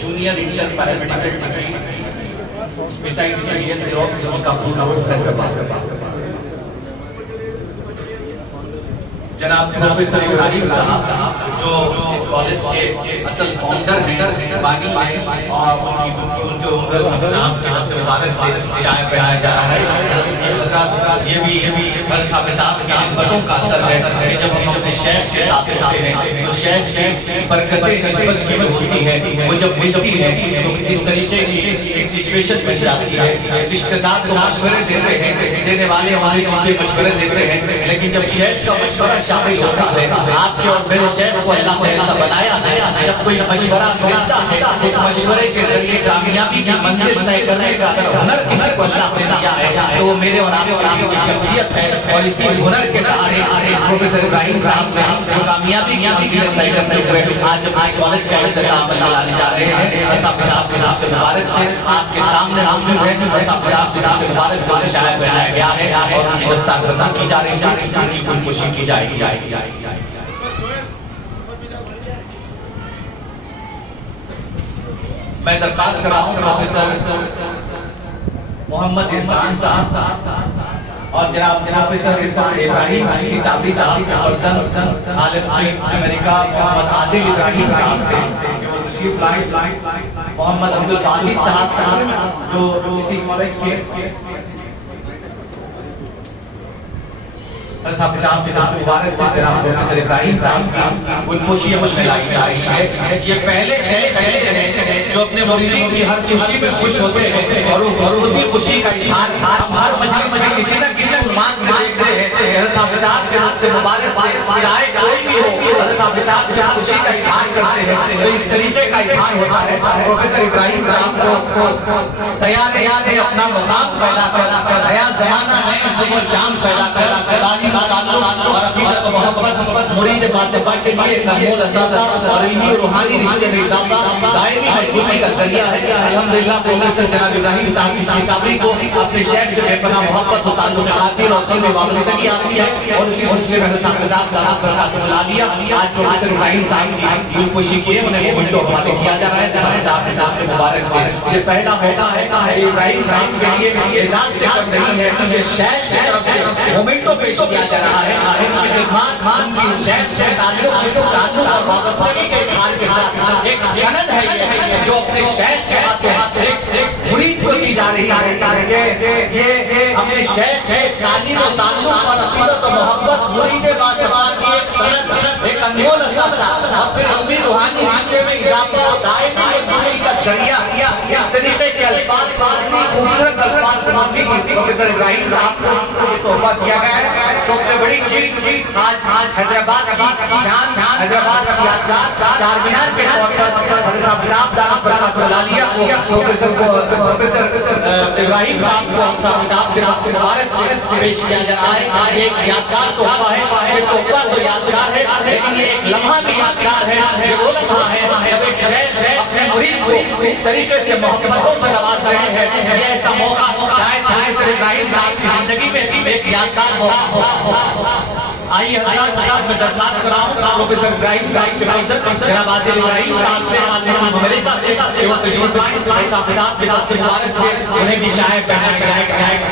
Junior inter paramedical degree beside Indian Xerox का पूरा हैदराबाद। जनाब प्रोफेसर इब्राहिम साहब जो इस कॉलेज के असल फाउंडर हैं, बानी हैं, और उनके उम्र साहब के हस्ते मुबारक से शायद पहनाया जा रहा है। ये भी मलिक हाफिज साहब की निस्बतों का असर है कि जब हम अपने शेख के साथ होते हैं तो शेख की बरकतें निस्बत की जो होती है वो जब मिलती है तो इस तरीके की एक सिचुएशन बन जाती है। रिश्तेदार तो मशवरे देते हैं, देने वाले हमारे चीजें मशवरे देते हैं, लेकिन जब शेख का मशवरा शामिल होता है, आपके और मेरे शेख को अल्लाह ने ऐसा बनाया है, जब कोई मशवरा मिलता है उस मशवरे के जरिए कामयाबी की मंजिल तय करने का अगर हुनर किसी को अल्लाह ने दिया है तो वो मेरे और आपकी शख्सियत है। और इसी हुनर के सहारे प्रोफेसर इब्राहिम साहब ने जो कामयाबी की मंजिल तय करते हुए आज कॉलेज का इंतजाम बनाने जा रहे हैं। अल्ताफ साहब के नाम मुबारक से आपके सामने मौजूद है। अल्ताफ साहब के नाम मुबारक से शायद बनाया गया है और उनकी दस्तारबंदी की जा रही है, उनकी खुदकुशी की जाएगी। मैं दरखास्त कर रहा हूँ प्रोफेसर मोहम्मद इरफान साहब और जनाब प्रोफेसर इब्राहिम साबरी साहब के वर्जन आलिम अमेरिका मोहम्मद आदिल इब्राहिम साहब से मोहम्मद अब्दुल बासित साहब जो इसी कॉलेज के मुबारक से जनाब प्रोफेसर इब्राहिम साहब की खुदकुशी अमल में लाई जा रही है। ये पहले जो अपने मुरीदों की हर खुशी में खुश होते हैं और उसी खुशी का इजहार हम हर मजलिस में किसी न किसी मान से देखते हैं। हज़रत हाफिज़ साहब के हस्ते मुबारक चाहे कोई भी हो, हज़रत हाफिज़ साहब जब खुशी का इजहार करते हैं तो इस तरीके का इजहार होता है। प्रोफेसर इब्राहिम साहब को तैयार अपना मुकाम पैदा कर, नया जमाना नया जुमर जाम पैदा कर, और अकीदत और मोहब्बत मुरीद बादशाह के लिए अनमोल असासा और इन्हीं रूहानी रिश्ते में इजाफा दायमी मजबूती का जरिया है। अल्हम्दुलिल्लाह प्रोफेसर जनाब इब्राहिम साहब की साबरी को अपने शेख से बेपनाह मोहब्बत और ताल्लुक आती और दिल में वाबस्तगी आती है और उसी सिलसिले में हज़रत साहब दामद बरकातुहुल्लाह आलिया आज प्रोफेसर इब्राहिम साहब की खुदकुशी किए, उन्हें मोमेंटो हवाले किया जा रहा है। जनाब साहब के साथ मुबारक से ये पहला मौका है इब्राहिम साहब के लिए एजाज से कम नहीं है, ये शेख की तरफ से मोमेंटो पेश किया जा रहा है। ताल्लुक और वाबस्तगी के इजहार के साथ एक सनद है जो अपने शेख के हाथों एक मुरीद को दी जा रही है। ये अपने शेख है तालीम और ताल्लुक और अकीदत और मोहब्बत मुरीद बादशाह की एक सनद, एक अनमोल असासा और फिर अम्मी रूहानी रिश्ते में इजाफा और दायमी मजबूती का जरिया। इस तरीके के अल्फाज खूबसूरत अल्फाज प्रोफेसर इब्राहिम साहब को ये तोहफा दिया गया है। सबसे बड़ी चीज आज हैदराबाद की शान, हैदराबाद की यादगार चारमीनार के तौर पर हज़रत साहब दामद बरकातुहुल्लाह आलिया को प्रोफेसर इब्राहिम साहब को साहब के नाम मुबारक से पेश किया जा रहा है। एक यादगार तोहफा है, ये तोहफा तो यादगार है लेकिन ये एक लम्हा भी यादगार है। ये वो लम्हा है जब एक शेख अपने मुरीद को इस तरीके से मोहब्बतों से नवाज रहे हैं। ये ऐसा मौका शायद प्रोफेसर इब्राहिम साहब की जिंदगी में एक यादगार मौका हो। आइए हज़रात मैं दरखास्त कर रहा हूँ प्रोफेसर इब्राहिम साहब के नामज़द जनाब आदिल इब्राहिम साहब से अमेरिका से वो तशरीफ लाए साहब के नाम मुबारक से उन्हें भी शायद पहनाया जाएगा।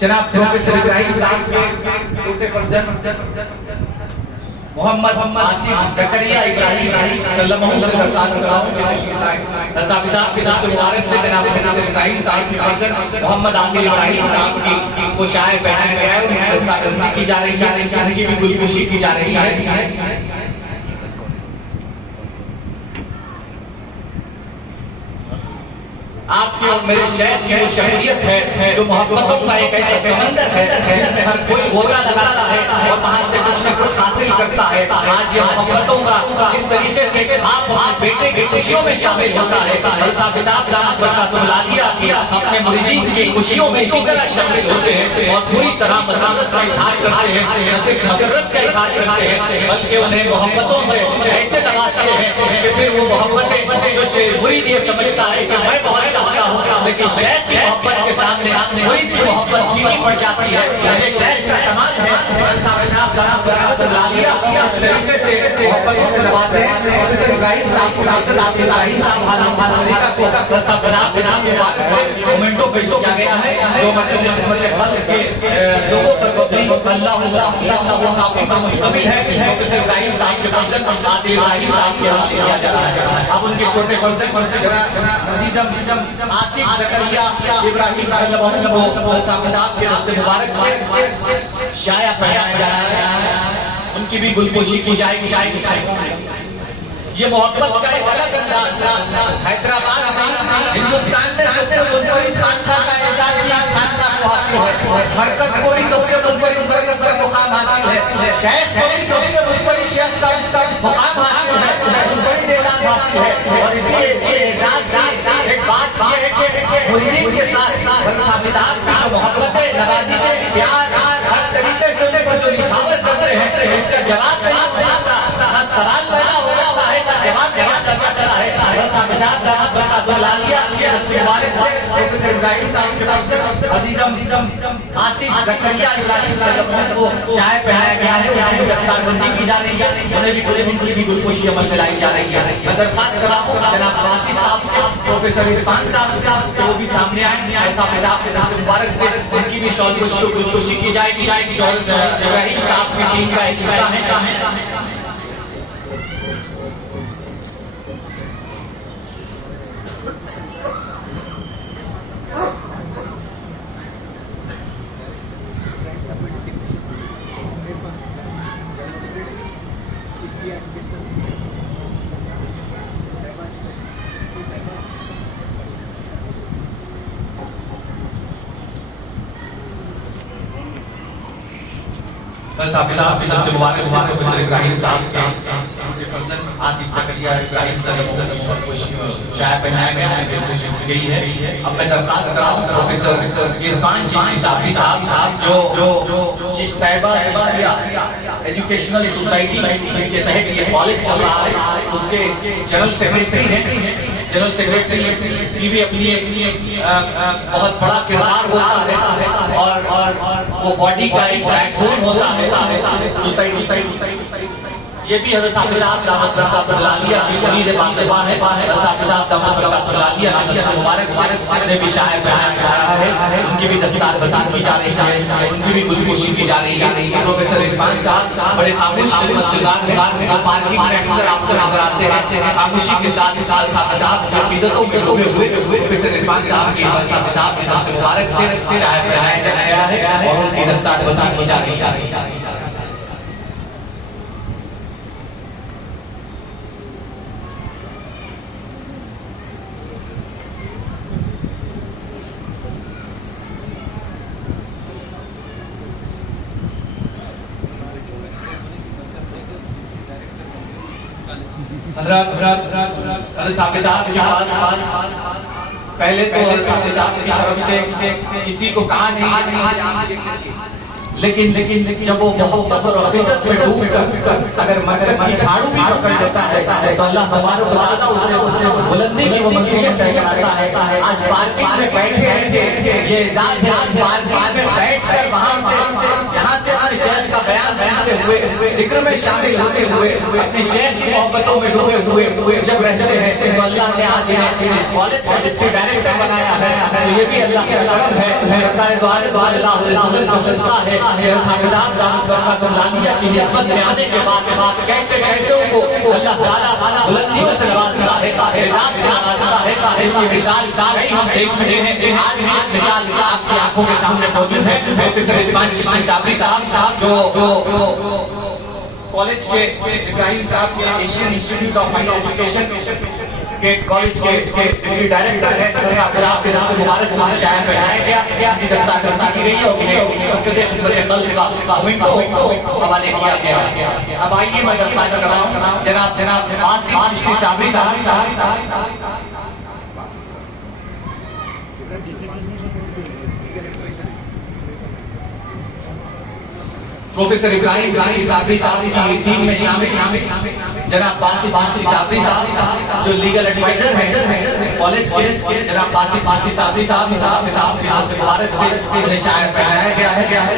जनाब प्रोफेसर इब्राहिम साहब के छोटे फर्जंद मोहम्मद आतिफ ज़करिया इब्राहिम सल्लल्लाहु अलैहि वसल्लम साहब के नाम मुबारक से जनाब इब्राहिम साहब के फर्जंद मोहम्मद आतिफ इब्राहिम साहब की को शायद पहनाया गया है, उनकी दस्तारबंदी की जा रही है, उनकी भी खुदकुशी की जा रही है। आपकी और मेरे शेख की वो शख्सियत है जो मोहब्बतों का एक ऐसा समंदर है जिसमें हर कोई गोला लगाता है और वहां से कुछ न कुछ हासिल करता है। आज ये मोहब्बतों का इस तरीके से आप बेटे की खुशियों में शामिल होता है। अल्ताफ साहब दामद बरकातुहुल्लाह आलिया अपने मुरीदीन की खुशियों में इसी तरह शामिल होते हैं और पूरी तरह मसारत का इजहार करते हैं, न सिर्फ मसरत का इजहार करते हैं बल्कि उन्हें मोहब्बतों से ऐसे नवाजते हैं कि फिर वो मोहब्बतें जो मुरीद ये समझता है कि मैं बहुत चाहता हूँ लेकिन शेख की मोहब्बत के सामने मुरीद की मोहब्बत फीकी पड़ जाती है। ये शहर का कमाल है। इस तरीके से मोहब्बतों से नवाजते हैं। प्रोफेसर इब्राहिम साहब को डॉक्टर आबिद इब्राहिम साहब हालांकि को मुबारक से मोमेंटो पेश किया गया है जो मरकज़ खिदमत खल्क़ के लोगों पर काफी पर मुश्तमिल है। प्रोफेसर इब्राहिम साहब के फर्जंद आदिल इब्राहिम साहब के हवाले किया जा रहा है। अब उनके छोटे फर्जंद अजीज़म आतिफ ज़करिया इब्राहिम साहब के दस्ते मुबारक से शाया पहनाया जा रहा है। उनकी भी गुलपोशी की जाएगी। ये मोहब्बत का एक अलग अंदाज हैदराबाद में हिंदुस्तान में सबसे मुनफरिद खानका का एजाज खानका को हासिल है। मरकज को भी सबसे मुनफरिद मरकज का मुकाम हासिल है। शेख को भी सबसे मुनफरिद शेख का मुकाम हासिल है, मुनफरिद एजाज हासिल है। और इसी ये एजाज की एक बात ये है कि मुरीदीन के साथ हाफिज़ात की जो मोहब्बत है, नवाज़िश, प्यार हर तरीके से उन पर जो निछावर करते हैं इसका जवाब नहीं हो सकता। सवाल पैदा हो जाता है, जवाब कर सकता है। इब्राहिम साहब के तरफ से अजीज़म आतिफ ज़करिया इब्राहिम साहब को शाये पहनाया गया है। उनकी दस्तारबंदी की जा रही है, उनकी भी गुलपोशी अमल में लाई जा रही है। मैं दरख्वास्त कर रहा हूँ जनाब वासिफ साहब से, प्रोफेसर इरफान साहब वो भी सामने आए। साहब के दस्ते मुबारक से उनकी भी शॉलपोशी और गुलपोशी की जाएगी जो इब्राहिम साहब की टीम का एक हिस्सा है। मुबारक प्रोफेसर इब्राहिम साहब के आतिफ ज़करिया इब्राहिम साहब शाया पहनाए गई है। अब मैं दरख्वास्त कर रहा हूँ प्रोफेसर इरफान साहब जो तैयबा एजुकेशनल सोसाइटी जिसके तहत ये कॉलेज चल रहा है उसके जनरल सेक्रेटरी हैं। जनरल सेक्रेटरी की भी अपनी बहुत बड़ा किरदार होता है और वो बॉडी का एक बैकबोन होता है सोसाइटी। ये भी हज़रत हाफ़िज़ साहब दामद बरक़ातुहु आलिया की मुरीद बाक़िबा है। हज़रत हाफ़िज़ साहब दामद बरक़ातुहु आलिया की दस्ते मुबारक ने भी शाया पहनाया जा रहा है। उनकी भी दस्तारबंदी की जा रही है, उनकी भी गुलपोशी की जा रही है। प्रोफेसर इरफान साहब बड़े खामोश खिदमतगार हैं, पार्किंग में अक्सर आपको नजर आते हैं। खामोशी के साथ हाफ़िज़ साहब की अक़ीदतों में डूबे हुए प्रोफेसर इरफान साहब की हाफ़िज़ साहब के दस्ते मुबारक से शाया पहनाया गया है और उनकी दस्तारबंदी की जा रही है। हज़रत हाफ़िज़ साहब के पास पहले तो हज़रत हाफ़िज़ साहब की तरफ से किसी को कहा नहीं, लेकिन जब वो मोहब्बत और अक़ीदत में डूब कर अगर मरकज़ की झाड़ू भी पकड़ लेता है तो अल्लाह तबारक व तआला उसे बुलंदी की वो मंज़िलें तय कराता है। आज पार्किंग में बैठे हैं, ये एजाज़ है। आज पार्किंग में बैठकर वहाँ से अपने शहर का बयान सुनते हुए, जिक्र में शामिल होते हुए, अपने शहर की मोहब्बतों में डूबे हुए जब रहते हैं तो अल्लाह ने आज इस कॉलेज का डिप्टी डायरेक्टर बनाया है। तो ये भी अल्लाह का करम है। सरकार दो अलैहि वसल्लम का सदका है। हाफ़िज़ साहब दामद बरक़ातुहु आलिया की निस्बत में आने के बाद कैसे उनको अल्लाह ताला बुलंदियों से नवाज़ता है, एजाज़ से नवाज़ता है। इसकी मिसाल हम देख चुके हैं। आज भी मिसाल आपकी आंखों के सामने मौजूद है। प्रोफेसर इरफान साहब जो कॉलेज के इब्राहिम साहब के Asian institute of higher Education के कॉलेज के डिप्टी डायरेक्टर है। आपके दस्ते मुबारक से शाया पहनाया गया, दस्तारबंदी की गई है और मरकज़ खिदमत खल्क़ का मोमेंटो हवाले किया गया। अब आइए मैं दरख्वास्त कर रहा हूँ जनाब आसिफ चिश्ती साबरी साहब प्रोफेसर इब्राहिम साबरी साहब की टीम में शामिल जनाब बासित साबरी साहब जो लीगल एडवाइजर हैं इस कॉलेज के, जनाब बासित साबरी साहब के हाथ से मुबारक से उन्हें शायद पहनाया गया है।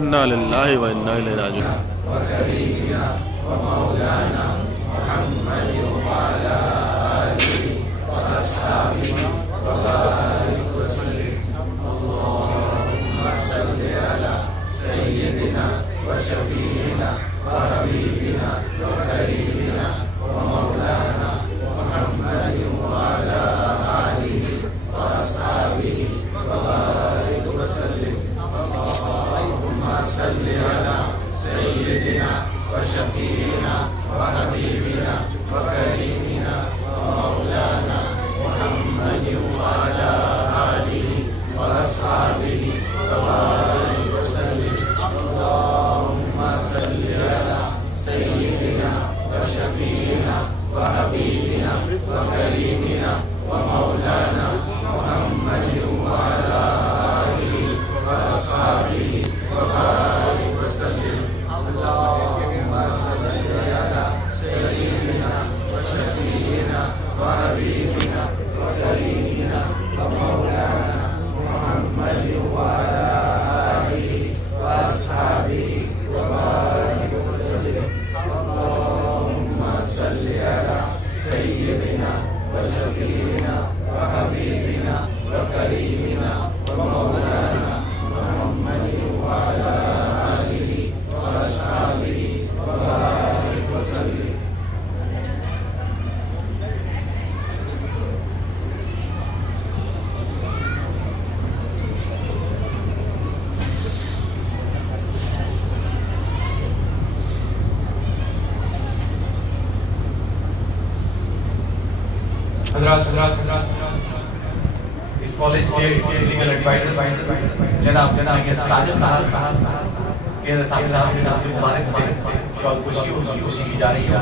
इन्ना लिल्लाहि व इन्ना इलैहि राजिऊन। इस कॉलेज के लीगल एडवाइजर जनाब साजिद साहब के मुबारक से शॉल खुशी की जा रही है।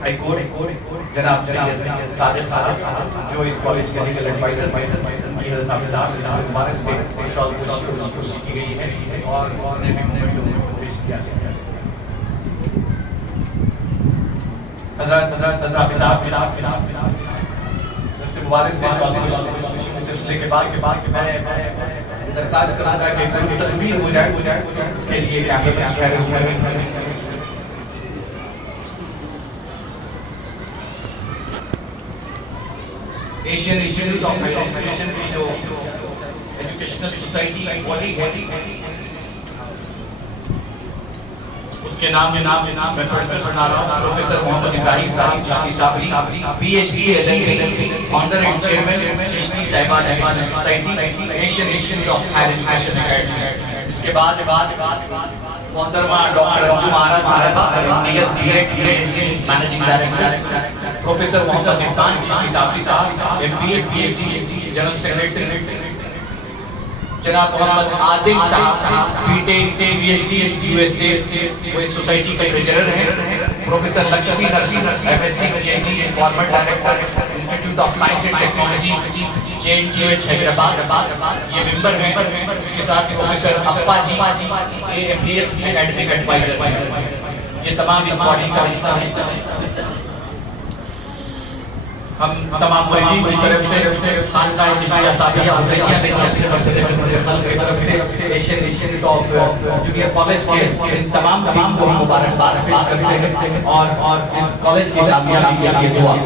हाई कोर्ट जनाब साजिद साहब जो इस कॉलेज के लीगल एडवाइजर साहब मुबारक से शॉल खुशी की गई है और पेश किया गया। मुबारक से सिलसिले के बाद मैं दरखास्त करूंगा कि कोई तस्वीर हो जाए उसके लिए Asian institute of higher Education की जो एजुकेशनल सोसाइटी बॉडी उसके नाम मैं पढ़कर सुना रहा हूँ। प्रोफेसर मोहम्मद इब्राहिम साहब PhD LLB founder and chairman Chishti Taiyaba society Asian institute of higher education academy. इसके बाद मोहतरमा doctor Anju Maharaj managing director, professor Mohammad Iftan Chishti साहब MPA PhD जनरल सेक्रेटरी, जनाब मोहम्मद आदिल साहब BTech PhD USA वो इस सोसाइटी के ट्रेजरर हैं, professor Lakshmi Narasimha MSc PhD former director institute of science and technology JNTH Hyderabad ये मेंबर हैं। उसके साथ professor Appa ji MDS academic adviser, ये तमाम इस बॉडी का हिस्सा हैं। हम तमाम मुरीदीन की तरफ से खानकाह चिश्तिया सादिया हुसैनिया की तरफ से Asian institute of junior college के इन तमाम टीम को हम मुबारकबाद पेश करते हैं और इस कॉलेज की कामयाबी के लिए दुआ।